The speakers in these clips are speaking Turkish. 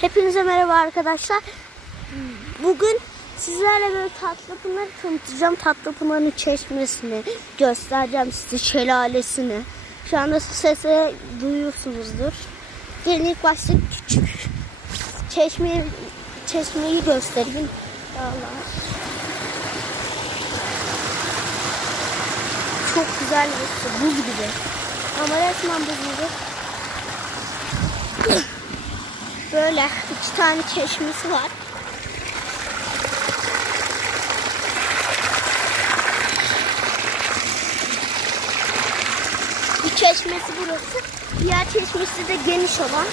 Hepinize merhaba arkadaşlar. Bugün sizlerle böyle Tatlıpınar'ı tanıtacağım. Tatlıpınar'ın çeşmesini göstereceğim size şelalesini. Şu anda sesi duyuyorsunuzdur. Gelin ilk başta küçük çeşmeyi, çeşmeyi göstereyim. Dağlar. Çok güzel bir su, buz gibi. Ama resmen buz gibi. Böyle iki tane çeşmesi var. Bir çeşmesi burası. Diğer çeşmesi de geniş olan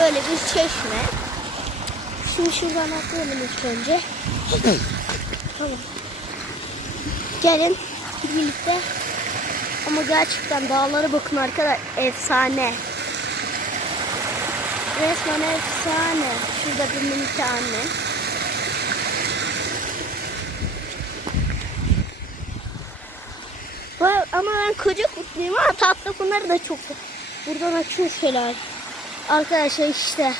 böyle bir çeşme. Şimdi şuradan atlayalım ilk önce. tamam. Gelin birlikte. Ama gerçekten dağlara bakın arkadaşlar efsane. Resmen efsane. Şurada bir minik anne. Ama ben koca kutluyum ama tatlı bunları da çok. Buradan açıyor şeyler. Arkadaşlar işte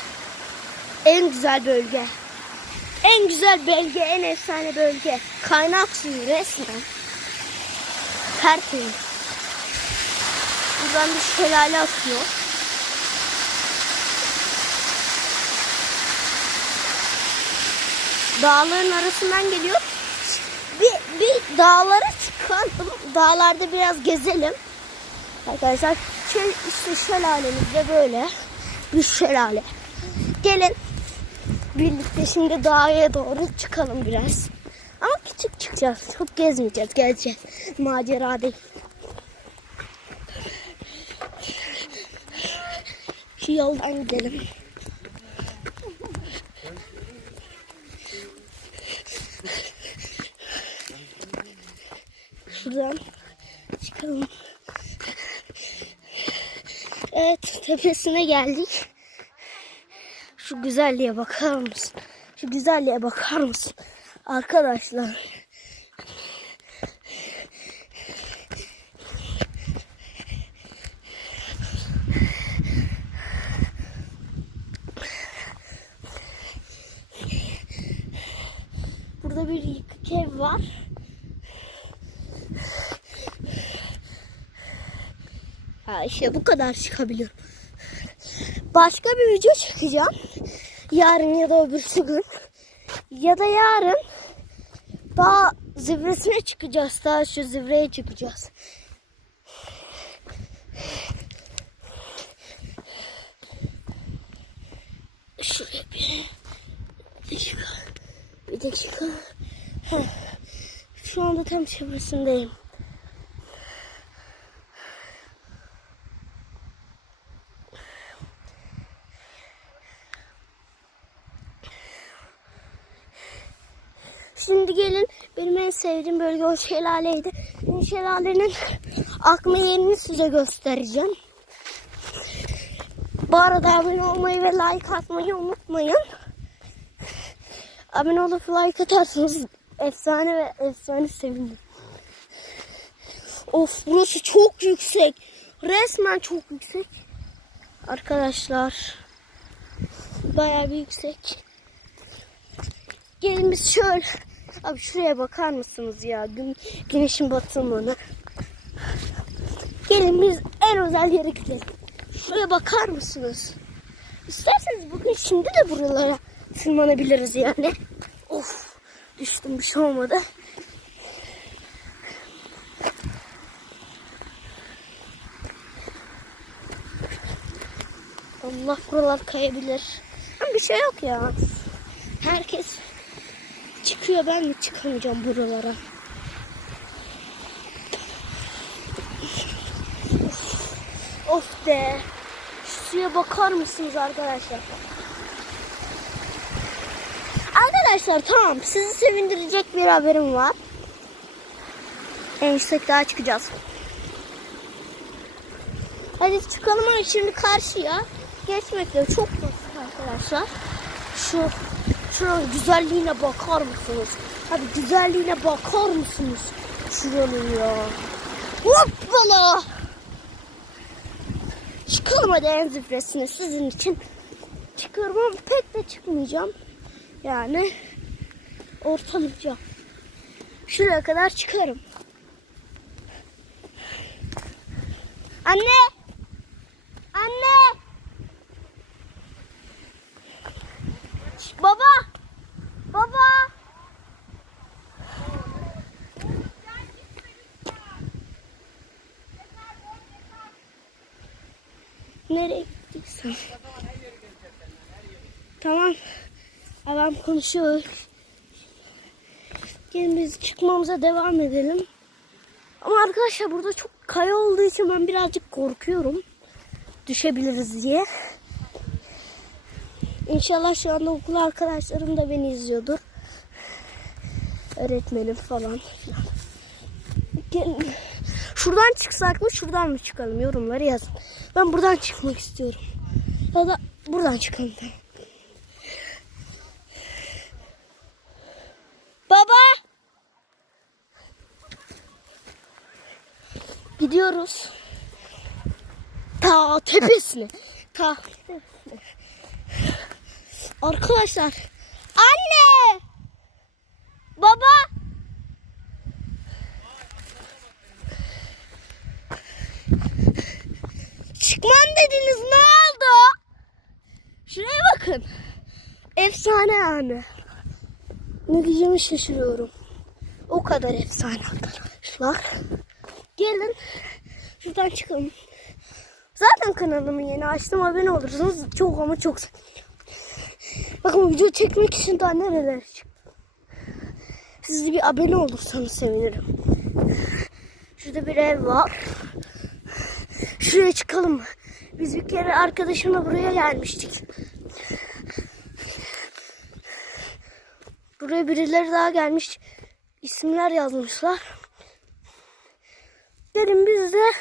en güzel bölge. En güzel bölge, en efsane bölge. Kaynak suyu resmen. Tertemiz. Buradan bir şelale akıyor. Dağların arasından geliyor. Bir, bir dağlara çıkalım. Dağlarda biraz gezelim. Arkadaşlar şey, işte şelalemiz de böyle bir şelale. Gelin birlikte şimdi dağa doğru çıkalım biraz. Ama küçük çıkacağız. Çok gezmeyeceğiz. Geleceğiz. Macera değil. Şu yoldan gidelim. Şuradan çıkalım. Evet tepesine geldik. Şu güzelliğe bakar mısın? Şu güzelliğe bakar mısın? Arkadaşlar. Burada bir yıkık ev var. Ha işte bu kadar çıkabiliyorum. Başka bir video çekeceğim. Yarın ya da öbürsü gün. Ya da yarın daha zirvesine çıkacağız. Daha şu zirveye çıkacağız. Şuraya bir, bir dakika. Bir dakika. Heh. Şu anda tam çevresindeyim. Şimdi gelin benim en sevdiğim bölge o şelaleydi. Bu şelalenin akma yerini size göstereceğim. Bu arada abone olmayı ve like atmayı unutmayın. Abone olup like atarsanız efsane ve efsane sevinirim. Of burası çok yüksek. Resmen çok yüksek. Arkadaşlar. Bayağı bir yüksek. Gelin biz şöyle. Abi şuraya bakar mısınız ya? Gün, güneşin batımını. Gelin biz en özel yere gidelim. Şuraya bakar mısınız? İsterseniz bugün şimdi de buralara tırmanabiliriz yani. Of düştüm bir şey olmadı. Allah buralar kayabilir. Ama bir şey yok ya. Herkes çıkıyor ben mi çıkamayacağım buralara? Of de. Şu suya bakar mısınız arkadaşlar? Arkadaşlar tamam sizi sevindirecek bir haberim var. En yüksek dağa çıkacağız. Hadi çıkalım ama şimdi karşıya geçmekle çok basit arkadaşlar. Şu şuranın güzelliğine bakar mısınız? Hadi güzelliğine bakar mısınız? Şuranın ya. Hoppala. Çıkalım hadi en zirvesine sizin için çıkıyorum pek de çıkmayacağım. Yani ortalayacağım. Şuraya kadar çıkarım. Anne! Anne! Baba! Baba! Nereye gittiysen. Tamam. Adam konuşuyor. Gelin biz çıkmamıza devam edelim. Ama arkadaşlar burada çok kaya olduğu için ben birazcık korkuyorum. Düşebiliriz diye. İnşallah şu anda okul arkadaşlarım da beni izliyordur. Öğretmenim falan. Şuradan çıksak mı şuradan mı çıkalım yorumları yazın. Ben buradan çıkmak istiyorum. Ya da buradan çıkalım. Baba! Gidiyoruz. Ta tepesine. Ta. Arkadaşlar. Anne! Baba! Çıkmam dediniz ne oldu? Şuraya bakın. Efsane yani. Ne diyeceğimi şaşırıyorum. O kadar efsane arkadaşlar. Gelin şuradan çıkalım. Zaten kanalımı yeni açtım abone olursunuz. Çok ama çok Bakın video çekmek için daha nereler çıktı. Siz de bir abone olursanız sevinirim. Şurada bir ev var. Şuraya çıkalım? Biz bir kere arkadaşımla buraya gelmiştik. Buraya birileri daha gelmiş. İsimler yazmışlar. Derim biz de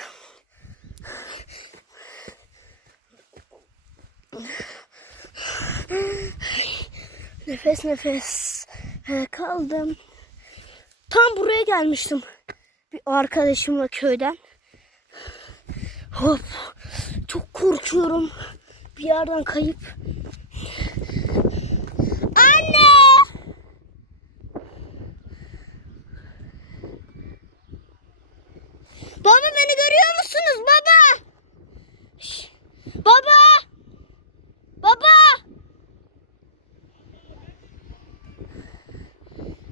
nefes nefes kaldım. Tam buraya gelmiştim. Bir arkadaşımla köyden. Hop. Çok korkuyorum. Bir yerden kayıp. Anne! Baba beni görüyor musunuz baba? Şş, Baba! Baba!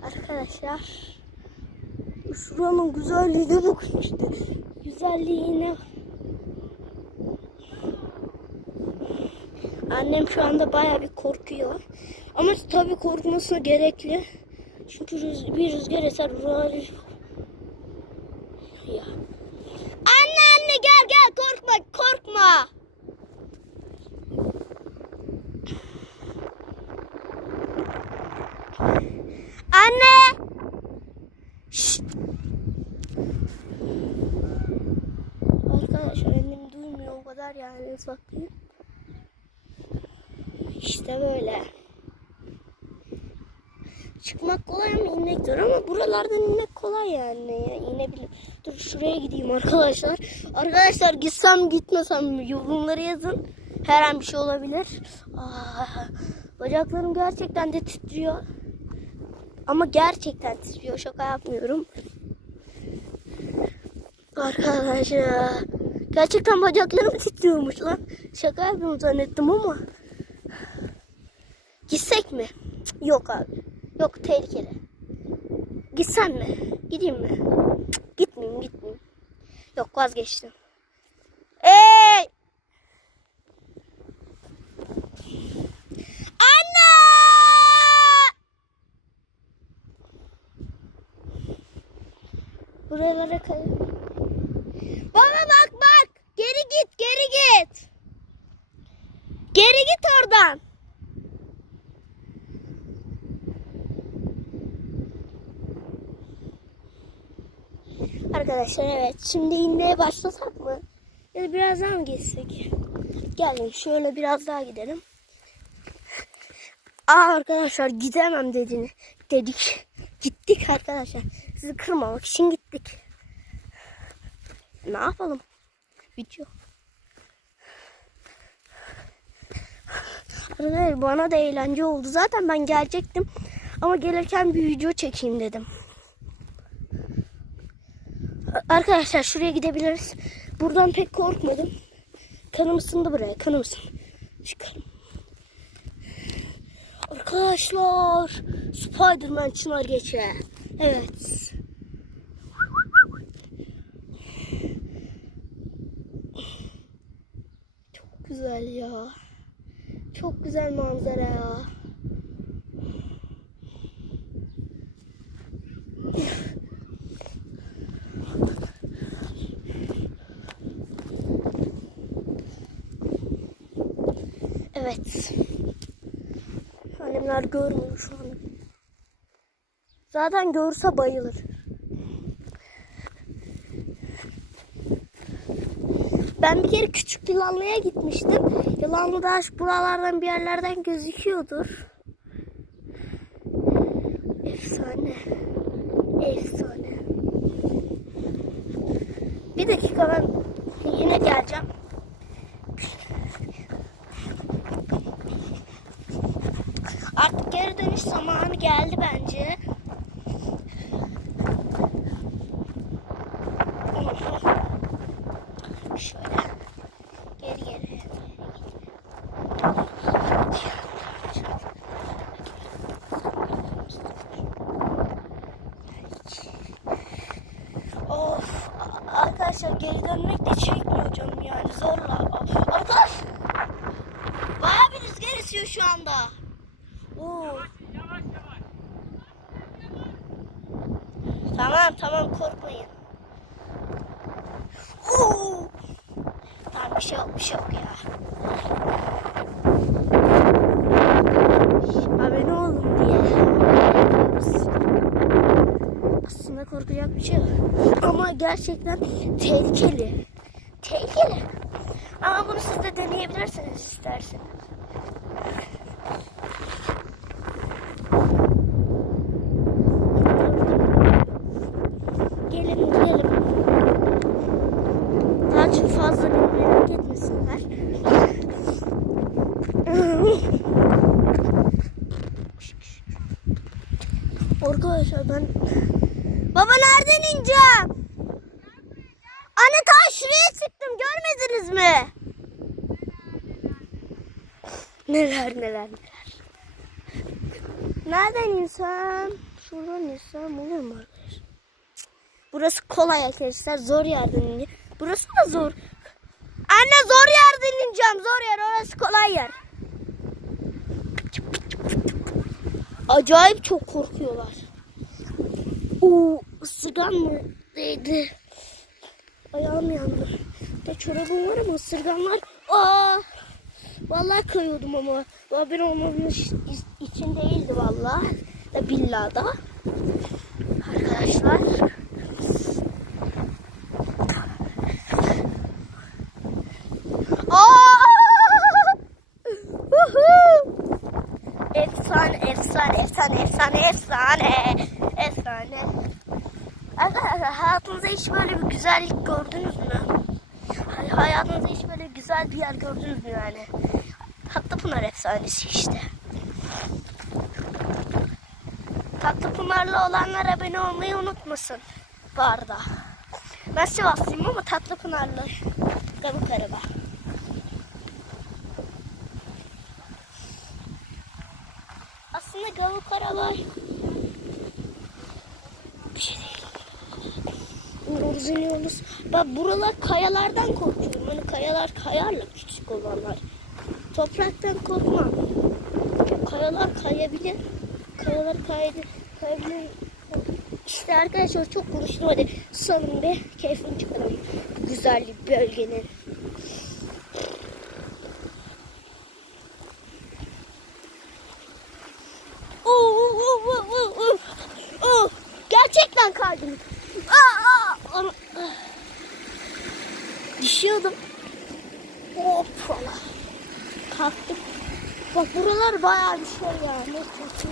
Arkadaşlar şuranın güzelliğine bakın işte. Güzelliğine. Annem şu anda baya bir korkuyor. Ama tabii korkmasına gerekli. Çünkü rüz- bir rüzgar eser ya. Anne anne gel gel korkma korkma. Anne. Şşt. Arkadaşlar annem duymuyor o kadar yani saklayayım. İşte böyle. Çıkmak kolay ama inmek zor ama buralardan inmek kolay yani. Ya, inebilirim. Dur şuraya gideyim arkadaşlar. Arkadaşlar gitsem gitmesem yorumları yazın. Her an bir şey olabilir. Aa, bacaklarım gerçekten de titriyor. Ama gerçekten titriyor. Şaka yapmıyorum. Arkadaşlar. Gerçekten bacaklarım titriyormuş lan. Şaka yapıyorum zannettim ama. Gitsek mi? Yok abi. Yok tehlikeli. Gitsen mi? Gideyim mi? Cık, Gitmeyeyim gitmeyeyim. Yok vazgeçtim. Ey! Anne! Buralara kay. Baba bak bak. Geri git geri git. Geri git oradan. Arkadaşlar evet şimdi inmeye başlasak mı? Ya da biraz daha mı geçsek? Gelin şöyle biraz daha gidelim. Aa arkadaşlar gidemem dediğini dedik. Gittik arkadaşlar. Sizi kırmamak için gittik. Ne yapalım? Video. Arkadaşlar bana da eğlence oldu. Zaten ben gelecektim. Ama gelirken bir video çekeyim dedim. Arkadaşlar şuraya gidebiliriz. Buradan pek korkmadım. Kanım ısındı buraya. Kanım ısındı. Çıkalım. Arkadaşlar Spiderman çınar geçe. Evet. Çok güzel ya. Çok güzel manzara ya. Evet. Annemler görmüyor şu an. Zaten görse bayılır. Ben bir kere küçük yılanlıya gitmiştim. Yılanlı da buralardan bir yerlerden gözüküyordur. Efsane. Efsane. Bir dakika ben geri dönmek de çekmiyor Aslında korkacak bir şey yok. Ama gerçekten tehlikeli. Tehlikeli. Ama bunu siz de deneyebilirsiniz isterseniz. Gelin gelin. Daha çok fazla beni merak etmesinler. Arkadaşlar ben... Nereden ineceğim? Anne ta şuraya çıktım görmediniz mi? Neler neler neler. Nereden insem? Şuradan insem olur mu? Burası kolay arkadaşlar. Zor yerden iniyor. Burası da zor. Anne zor yerden ineceğim. Zor yer. Orası kolay yer. Acayip çok korkuyorlar. Oo, ısırgan mı değdi? Ayağım yandı. De çorabım var ama ısırganlar. Aa! Vallahi kayıyordum ama. Haber olmamış için değildi vallahi. Da billahi da. Arkadaşlar. Efsane, efsane, efsane, efsane, efsane. Hayatınızda hiç böyle bir güzellik gördünüz mü? Hay- Hayatınızda hiç böyle güzel bir yer gördünüz mü yani? Tatlıpınar efsanesi işte. Tatlıpınarlı olanlar abone olmayı unutmasın. Bu. Ben Sivaslıyım ama Tatlıpınarlı. Gavuk araba. Aslında gavuk araba bir şey değil. Iniyoruz iniyoruz. Bak buralar kayalardan korkuyorum. Hani kayalar kayarla küçük olanlar. Topraktan korkmam. Kayalar kayabilir. Kayalar kaydı, kayabilir. İşte arkadaşlar çok konuştum hadi. Salın be keyfini çıkaralım. Bu güzellik bölgenin. Oo, oo, oo, oo, oo. Oo, Gerçekten kaydım. Aa, aa. Düşüyordum. Hoppala. Kalktım. Bak buralar bayağı bir şey ya. Ne kötü.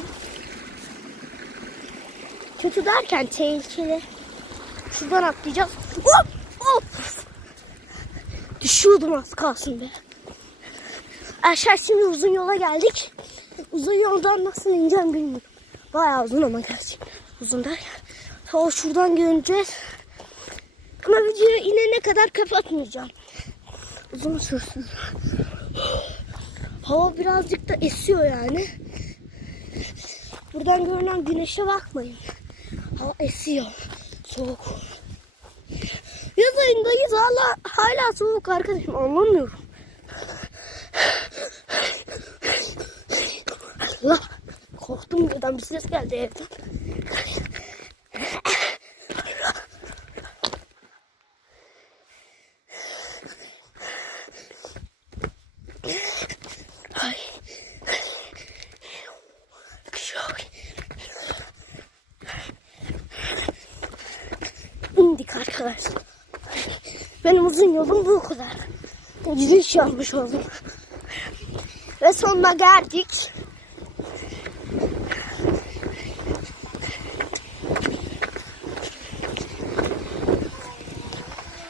Kötü derken tehlikeli. Şuradan atlayacağız. Hop hop. Düşüyordum az kalsın be. Aşağı şimdi uzun yola geldik. Uzun yoldan nasıl ineceğim bilmiyorum. Bayağı uzun ama gerçekten uzun da. Ta şuradan göreceğiz. Ama videoyu inene kadar kapatmayacağım. Uzun sürsün. Hava birazcık da esiyor yani. Buradan görünen güneşe bakmayın. Hava esiyor. Soğuk. Yaz ayındayız hala, hala soğuk arkadaşım anlamıyorum. Allah korktum birden bir ses geldi evden. Arkadaşlar. Benim uzun yolum bu kadar. Yürüyüş yapmış oldum. Ve sonuna geldik.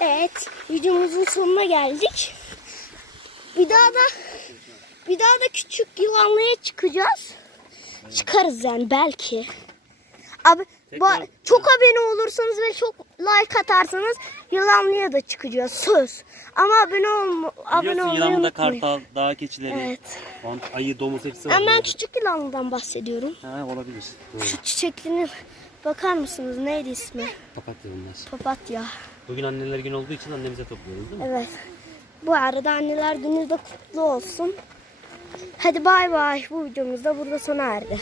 Evet, videomuzun sonuna geldik. Bir daha da bir daha da küçük yılanlığa çıkacağız. Çıkarız yani belki. Abi ba- çok abone olursanız ve çok like atarsanız yılanlığa da çıkacağız söz. Ama abone olma abone Biliyorsun olmayı yanında unutmayın. kartal, dağ keçileri, Evet. bant, ayı, domuz hepsi var. Ben küçük yılanlıdan bahsediyorum. Ha, olabilir. Doğru. Şu çiçeklerine bakar mısınız? Neydi ismi? Papatya bunlar. Papatya. Bugün anneler günü olduğu için annemize topluyoruz değil mi? Evet. Bu arada anneler günü de kutlu olsun. Hadi bay bay. Bu videomuz da burada sona erdi.